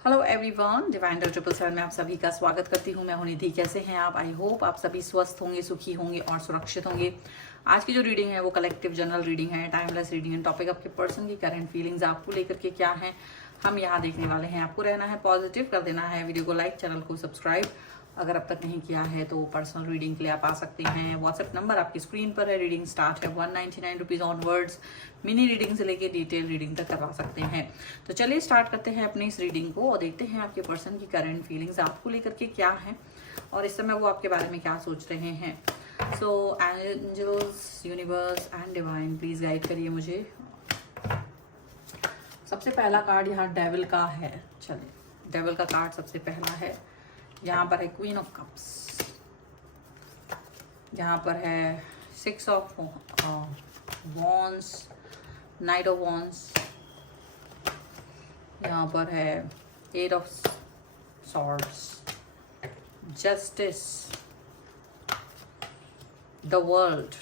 Hello everyone, divine triple seven में आप सभी का स्वागत करती हूँ। मैं हूं निधि। कैसे हैं आप? आई होप आप सभी स्वस्थ होंगे, सुखी होंगे और सुरक्षित होंगे। आज की जो रीडिंग है वो कलेक्टिव जनरल रीडिंग है, टाइमलेस रीडिंग है। टॉपिक आपके पर्सन की करंट फीलिंग्स आपको लेकर के क्या है हम यहाँ देखने वाले हैं। आपको रहना है पॉजिटिव, कर देना है वीडियो को लाइक, चैनल को सब्सक्राइब अगर अब तक नहीं किया है तो पर्सनल रीडिंग के लिए आप आ सकते हैं। व्हाट्सएप नंबर आपकी स्क्रीन पर है। रीडिंग स्टार्ट है 199 रुपीज़ ऑनवर्ड्स। मिनी रीडिंग से लेके डिटेल रीडिंग तक करवा सकते हैं। तो चलिए स्टार्ट करते हैं अपनी इस रीडिंग को और देखते हैं आपके पर्सन की करंट फीलिंग्स आपको लेकर के क्या है और इस समय वो आपके बारे में क्या सोच रहे हैं। So angels, universe and divine please guide करिए मुझे। सबसे पहला कार्ड यहाँ डेविल का है। चलिए, डेविल का कार्ड सबसे पहला है। यहाँ पर है क्वीन ऑफ कप्स, यहाँ पर है 6 of wands, knight of wands, यहाँ पर है 8 of swords, justice, the world,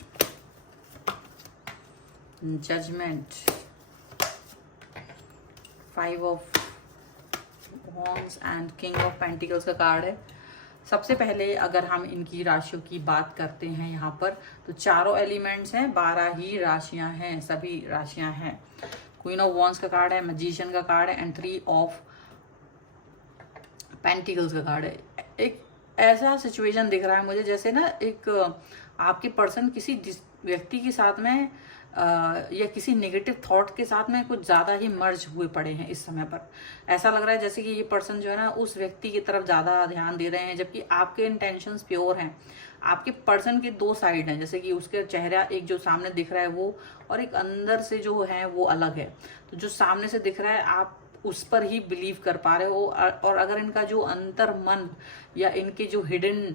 judgement, 5 of wands and king of pentacles का कार्ड है। सबसे पहले अगर हम इनकी राशियों की बात करते हैं यहाँ पर, तो चारों एलिमेंट्स हैं, 12 ही राशियां हैं, सभी राशियां हैं। क्वीन ऑफ वॉन्ड्स का कार्ड है, मैजिशियन का कार्ड है एंड 3 ऑफ पेंटिकल्स का कार्ड है। एक ऐसा सिचुएशन दिख रहा है मुझे जैसे ना एक आपके पर्सन किसी व्यक्ति के साथ में या किसी नेगेटिव थॉट के साथ में कुछ ज़्यादा ही मर्ज हुए पड़े हैं इस समय पर। ऐसा लग रहा है जैसे कि ये पर्सन जो है ना उस व्यक्ति की तरफ ज़्यादा ध्यान दे रहे हैं, जबकि आपके इंटेंशंस प्योर हैं। आपके पर्सन की 2 साइड हैं, जैसे कि उसके चेहरा एक जो सामने दिख रहा है वो, और एक अंदर से जो है वो अलग है। तो जो सामने से दिख रहा है आप उस पर ही बिलीव कर पा रहे हो, और अगर इनका जो अंतर मन या इनके जो हिडन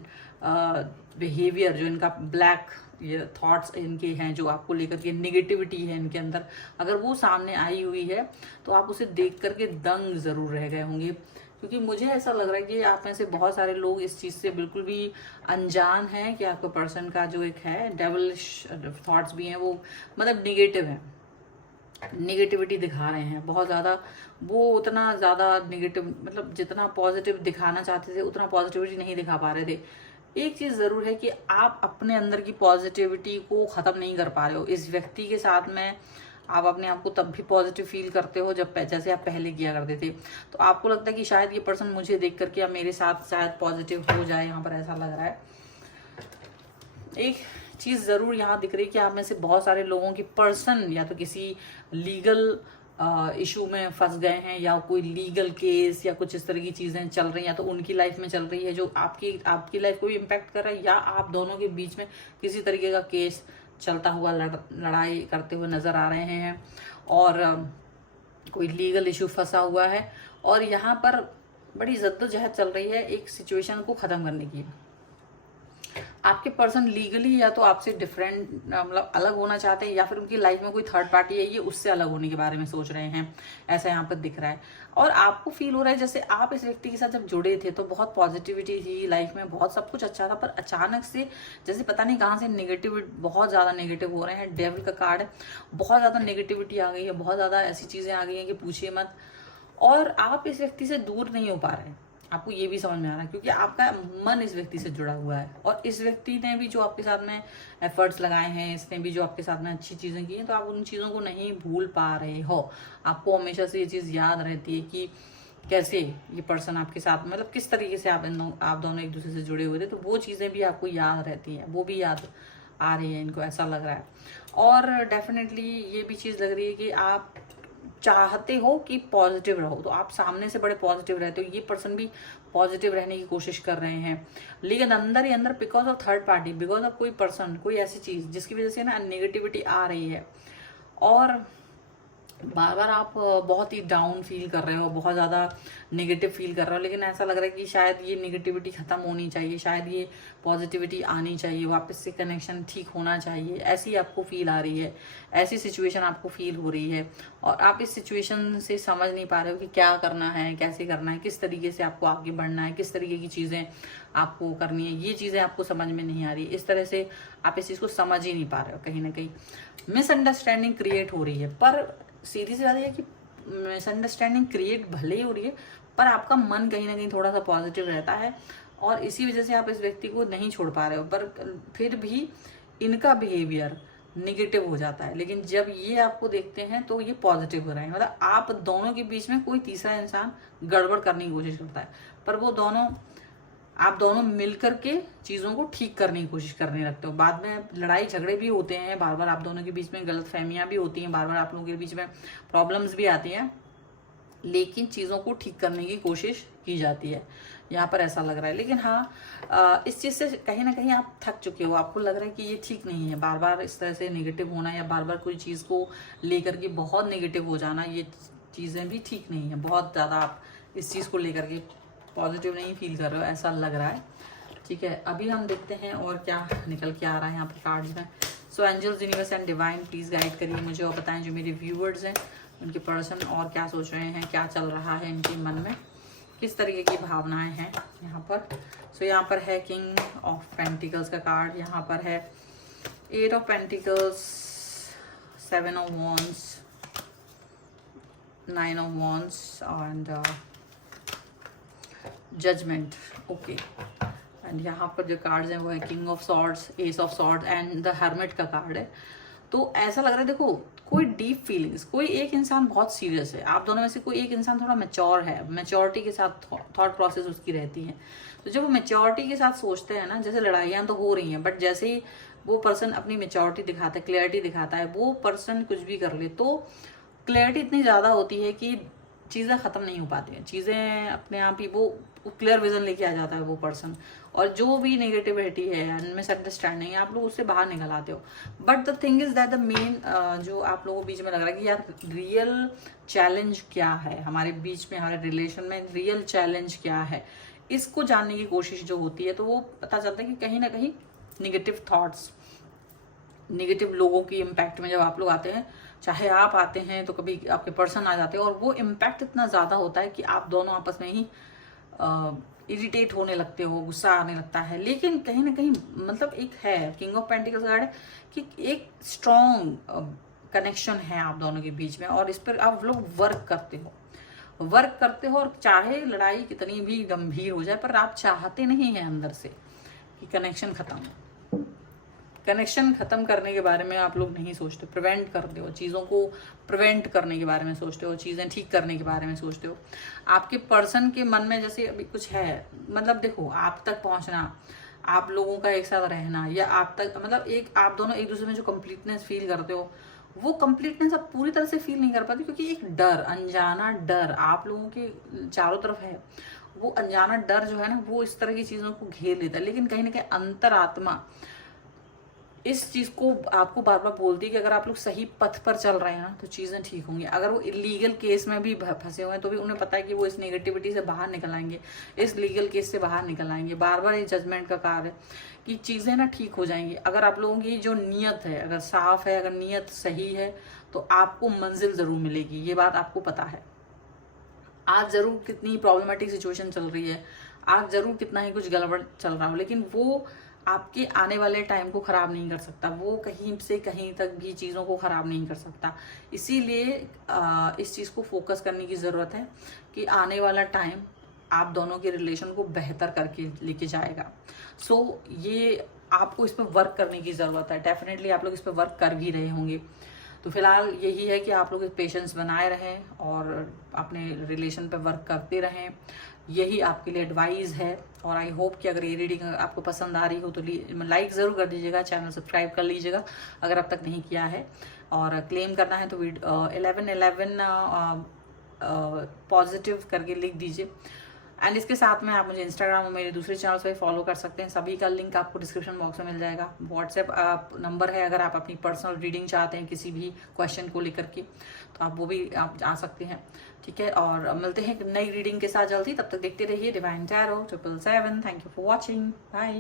बिहेवियर, जो इनका ब्लैक ये थॉट्स इनके हैं, जो आपको लेकर के नेगेटिविटी है इनके अंदर, अगर वो सामने आई हुई है तो आप उसे देख करके दंग जरूर रह गए होंगे। क्योंकि मुझे ऐसा लग रहा है कि आप में से बहुत सारे लोग इस चीज़ से बिल्कुल भी अनजान हैं कि आपके पर्सन का जो एक है डेविलिश थॉट्स भी हैं, वो मतलब निगेटिव है, निगेटिविटी दिखा रहे हैं बहुत ज़्यादा। वो उतना ज़्यादा निगेटिव, मतलब जितना पॉजिटिव दिखाना चाहते थे उतना पॉजिटिविटी नहीं दिखा पा रहे थे। एक चीज़ ज़रूर है कि आप अपने अंदर की पॉजिटिविटी को ख़त्म नहीं कर पा रहे हो। इस व्यक्ति के साथ में आप अपने आप को तब भी पॉजिटिव फील करते हो जब जैसे आप पहले किया करते थे। तो आपको लगता है कि शायद ये पर्सन मुझे देख करके अब मेरे साथ शायद पॉजिटिव हो जाए, यहाँ पर ऐसा लग रहा है। एक चीज़ ज़रूर यहाँ दिख रही है कि आप में से बहुत सारे लोगों की पर्सन या तो किसी लीगल इशू में फंस गए हैं, या कोई लीगल केस या कुछ इस तरह की चीज़ें चल रही हैं, या तो उनकी लाइफ में चल रही है जो आपकी लाइफ को भी इम्पैक्ट कर रहा है, या आप दोनों के बीच में किसी तरीके का केस चलता हुआ लड़ाई करते हुए नज़र आ रहे हैं, और कोई लीगल इशू फंसा हुआ है, और यहाँ पर बड़ी जद्दोजहद चल रही है एक सिचुएशन को ख़त्म करने की। आपके पर्सन लीगली या तो आपसे डिफरेंट मतलब अलग होना चाहते हैं, या फिर उनकी लाइफ में कोई थर्ड पार्टी है, ये उससे अलग होने के बारे में सोच रहे हैं, ऐसा यहाँ पर दिख रहा है। और आपको फील हो रहा है जैसे आप इस व्यक्ति के साथ जब जुड़े थे तो बहुत पॉजिटिविटी थी लाइफ में, बहुत सब कुछ अच्छा था, पर अचानक से जैसे पता नहीं कहाँ से नेगेटिव, बहुत ज़्यादा नेगेटिव हो रहे हैं। डेविल का कार्ड है, बहुत ज़्यादा नेगेटिविटी आ गई है, बहुत ज़्यादा ऐसी चीज़ें आ गई हैं कि पूछिए मत। और आप इस व्यक्ति से दूर नहीं हो पा रहे हैं, आपको ये भी समझ में आ रहा है, क्योंकि आपका मन इस व्यक्ति से जुड़ा हुआ है, और इस व्यक्ति ने भी जो आपके साथ में एफर्ट्स लगाए हैं, इसने भी जो आपके साथ में अच्छी चीज़ें की हैं, तो आप उन चीज़ों को नहीं भूल पा रहे हो। आपको हमेशा से ये चीज़ याद रहती है कि कैसे ये पर्सन आपके साथ, मतलब किस तरीके से आप दोनों एक दूसरे से जुड़े हुए थे, तो वो चीज़ें भी आपको याद रहती हैं, वो भी याद आ रही है इनको, ऐसा लग रहा है। और डेफिनेटली ये भी चीज़ लग रही है कि आप चाहते हो कि पॉजिटिव रहो, तो आप सामने से बड़े पॉजिटिव रहते हो, ये पर्सन भी पॉजिटिव रहने की कोशिश कर रहे हैं, लेकिन अंदर ही अंदर because of third party, because of कोई पर्सन, कोई ऐसी चीज़ जिसकी वजह से ना नेगेटिविटी आ रही है, और बार बार आप बहुत ही डाउन फील कर रहे हो, बहुत ज़्यादा नेगेटिव फील कर रहे हो, लेकिन ऐसा लग रहा है कि शायद ये नेगेटिविटी ख़त्म होनी चाहिए, शायद ये पॉजिटिविटी आनी चाहिए, वापस से कनेक्शन ठीक होना चाहिए, ऐसी आपको फील आ रही है, ऐसी सिचुएशन आपको फील हो रही है, और आप इस सिचुएशन से समझ नहीं पा रहे हो कि क्या करना है, कैसे करना है, किस तरीके से आपको आगे बढ़ना है, किस तरीके की चीज़ें आपको करनी है, ये चीज़ें आपको समझ में नहीं आ रही। इस तरह से आप इस चीज़ को समझ ही नहीं पा रहे हो, कहीं ना कहीं मिसअंडरस्टैंडिंग क्रिएट हो रही है। पर सीधी सी बात है कि मिसअंडरस्टैंडिंग क्रिएट भले ही हो रही है, पर आपका मन कहीं ना कहीं थोड़ा सा पॉजिटिव रहता है और इसी वजह से आप इस व्यक्ति को नहीं छोड़ पा रहे हो, पर फिर भी इनका बिहेवियर निगेटिव हो जाता है। लेकिन जब ये आपको देखते हैं तो ये पॉजिटिव हो रहे हैं, मतलब आप दोनों के बीच में कोई तीसरा इंसान गड़बड़ करने की कोशिश करता है, पर वो दोनों, आप दोनों मिलकर के चीज़ों को ठीक करने की कोशिश करने लगते हो। बाद में लड़ाई झगड़े भी होते हैं, बार बार आप दोनों के बीच में गलत फहमियाँ भी होती हैं, बार बार आप लोगों के बीच में प्रॉब्लम्स भी आती हैं, लेकिन चीज़ों को ठीक करने की कोशिश की जाती है, यहाँ पर ऐसा लग रहा है। लेकिन हाँ, इस चीज़ से कहीं ना कहीं आप थक चुके हो, आपको लग रहा है कि ये ठीक नहीं है, बार बार इस तरह से नेगेटिव होना या बार बार कोई चीज़ को लेकर के बहुत नेगेटिव हो जाना, ये चीज़ें भी ठीक नहीं है। बहुत ज़्यादा आप इस चीज़ को लेकर के पॉजिटिव नहीं फील कर रहे हो, ऐसा लग रहा है। ठीक है, अभी हम देखते हैं और क्या निकल के आ रहा है यहाँ पर कार्ड्स में। So angels, universe and divine, please guide करिए मुझे और बताएं जो मेरे व्यूअर्स हैं उनके पर्सन और क्या सोच रहे हैं, क्या चल रहा है इनके मन में, किस तरीके की भावनाएं हैं यहाँ पर। सो यहाँ पर है किंग ऑफ पेंटिकल्स का कार्ड, यहाँ पर है 8 of pentacles, 7 of wands, 9 of wands and judgement. Okay, and यहाँ पर जो कार्ड्स हैं वो है king of swords, ace of swords and the hermit का कार्ड है। तो ऐसा लग रहा है, देखो कोई डीप फीलिंग्स, कोई एक इंसान बहुत सीरियस है, आप दोनों में से कोई एक इंसान थोड़ा मैच्योर है, मैच्योरिटी के साथ थॉट प्रोसेस उसकी रहती है। तो जब वो मैच्योरिटी के साथ सोचते हैं ना, जैसे लड़ाइयाँ तो हो रही हैं, बट जैसे ही वो पर्सन अपनी मैच्योरिटी दिखाता है, क्लैरिटी दिखाता है, वो पर्सन कुछ भी कर ले तो क्लैरिटी इतनी ज़्यादा होती है कि चीज़ें ख़त्म नहीं हो पाती हैं, चीज़ें अपने आप ही वो क्लियर विजन लेके आ जाता है वो पर्सन, और जो भी नेगेटिविटी है, मिसअंडरस्टैंडिंग है, आप लोग उससे बाहर निकल आते हो। But the thing is that the main जो आप लोगों के बीच में लग रहा है कि यार रियल चैलेंज क्या है हमारे बीच में, हमारे रिलेशन में रियल चैलेंज क्या है, इसको जानने की कोशिश जो होती है, तो वो पता चलता है कि कहीं ना कहीं निगेटिव थॉट्स, निगेटिव लोगों की इम्पैक्ट में जब आप लोग आते हैं, चाहे आप आते हैं तो कभी आपके पर्सन आ जाते हैं, और वो इम्पैक्ट इतना ज़्यादा होता है कि आप दोनों आपस में ही इरिटेट होने लगते हो, गुस्सा आने लगता है। लेकिन कहीं ना कहीं मतलब एक है किंग ऑफ पेंटिकल्स कार्ड है कि एक स्ट्रॉन्ग कनेक्शन है आप दोनों के बीच में, और इस पर आप लोग वर्क करते हो, और चाहे लड़ाई कितनी भी गंभीर हो जाए, पर आप चाहते नहीं हैं अंदर से कि कनेक्शन खत्म हो। कनेक्शन खत्म करने के बारे में आप लोग नहीं सोचते, प्रिवेंट करते हो, चीज़ों को प्रिवेंट करने के बारे में सोचते हो, चीज़ें ठीक करने के बारे में सोचते हो। आपके पर्सन के मन में जैसे अभी कुछ है, मतलब देखो आप तक पहुंचना, आप लोगों का एक साथ रहना, या आप तक मतलब एक आप दोनों एक दूसरे में जो कंप्लीटनेस फील करते हो, वो कंप्लीटनेस आप पूरी तरह से फील नहीं कर पाते, क्योंकि एक डर, अनजाना डर आप लोगों के चारों तरफ है। वो अनजाना डर जो है ना, वो इस तरह की चीज़ों को घेर लेता है। लेकिन कहीं ना कहीं अंतरात्मा इस चीज़ को आपको बार बार बोलती है कि अगर आप लोग सही पथ पर चल रहे हैं ना तो चीज़ें ठीक होंगी। अगर वो इलीगल केस में भी फंसे हुए हैं तो भी उन्हें पता है कि वो इस नेगेटिविटी से बाहर निकल आएंगे, इस लीगल केस से बाहर निकल आएंगे। बार बार ये जजमेंट का कार्य है कि चीज़ें ना ठीक हो जाएंगी। अगर आप लोगों की जो नीयत है, अगर साफ है, अगर नीयत सही है, तो आपको मंजिल ज़रूर मिलेगी, ये बात आपको पता है। आज ज़रूर कितनी प्रॉब्लमेटिक सिचुएशन चल रही है, आज ज़रूर कितना ही कुछ गड़बड़ चल रहा हो, लेकिन वो आपके आने वाले टाइम को ख़राब नहीं कर सकता, वो कहीं से कहीं तक भी चीज़ों को ख़राब नहीं कर सकता। इसीलिए इस चीज़ को फोकस करने की ज़रूरत है कि आने वाला टाइम आप दोनों के रिलेशन को बेहतर करके लेके जाएगा। सो ये आपको इस पर वर्क करने की ज़रूरत है। डेफिनेटली आप लोग इस पर वर्क कर भी रहे होंगे। तो फिलहाल यही है कि आप लोग पेशेंस बनाए रहें और अपने रिलेशन पे वर्क करते रहें, यही आपके लिए एडवाइस है। और आई होप कि अगर ये रीडिंग आपको पसंद आ रही हो तो लाइक ज़रूर कर दीजिएगा, चैनल सब्सक्राइब कर लीजिएगा अगर अब तक नहीं किया है। और क्लेम करना है तो 1111 पॉजिटिव करके लिख दीजिए। एंड इसके साथ में आप मुझे इंस्टाग्राम और मेरे दूसरे चैनल पे फॉलो कर सकते हैं, सभी का लिंक आपको डिस्क्रिप्शन बॉक्स में मिल जाएगा। व्हाट्सएप नंबर है, अगर आप अपनी पर्सनल रीडिंग चाहते हैं किसी भी क्वेश्चन को लेकर के तो आप वो भी आप आ सकते हैं। ठीक है, और मिलते हैं नई रीडिंग के साथ जल्दी। तब तक देखते रहिए divine tarot 777। Thank you for watching, bye.